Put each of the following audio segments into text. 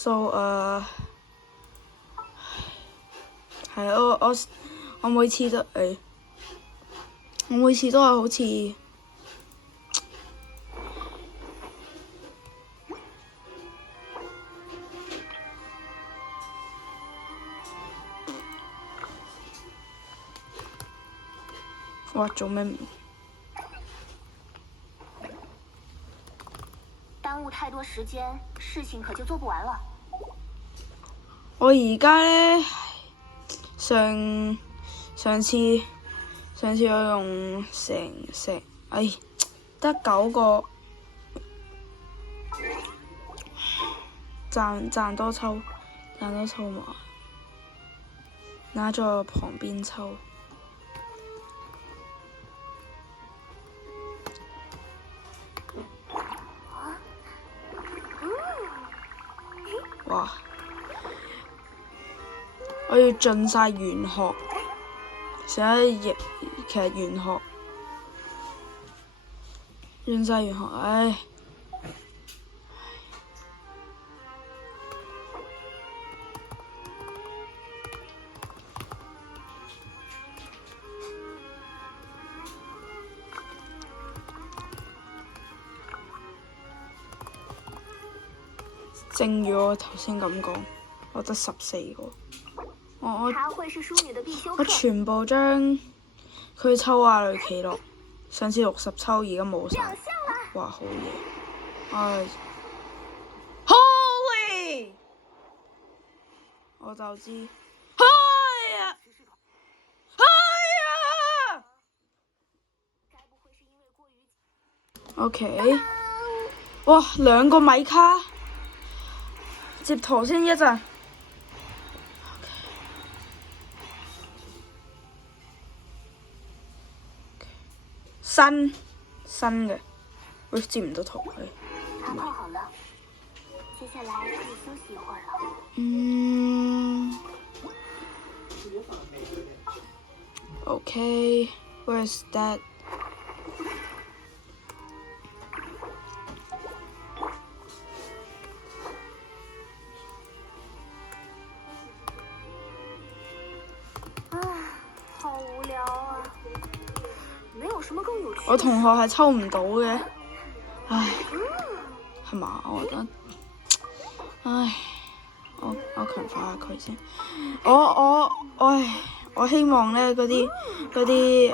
So 係我每次都我每次都係好似哇做咩？耽誤太多時間，事情可就做不完了。我而家咧上次我用成得9個賺多抽嘛，拿咗旁邊抽。哇！我要盡晒玄學，成日其實玄學，盡晒玄學，唉！正如我頭先咁講，我得14個。我全部將佢抽亞雷奇洛，上次60抽，而家冇晒。哇，好嘢！唉 ，Holy！ 我就知，係啊，係啊。OK， 哇，2個米卡，接圖先一陣。新嘅，喂，接唔到圖佢。查扣好了，接下來可以休息一會兒了。Okay，where's that？ 好無聊啊！沒有什麼更有趣。我同學係抽唔到嘅，唉，係嘛？我覺得，唉，我強化下佢先。我希望咧嗰啲就係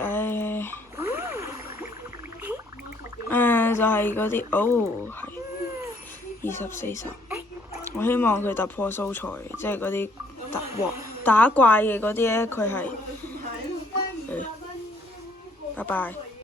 嗰啲係20、40。我希望佢突破素材，即係嗰啲打怪嘅嗰啲咧，佢係拜拜。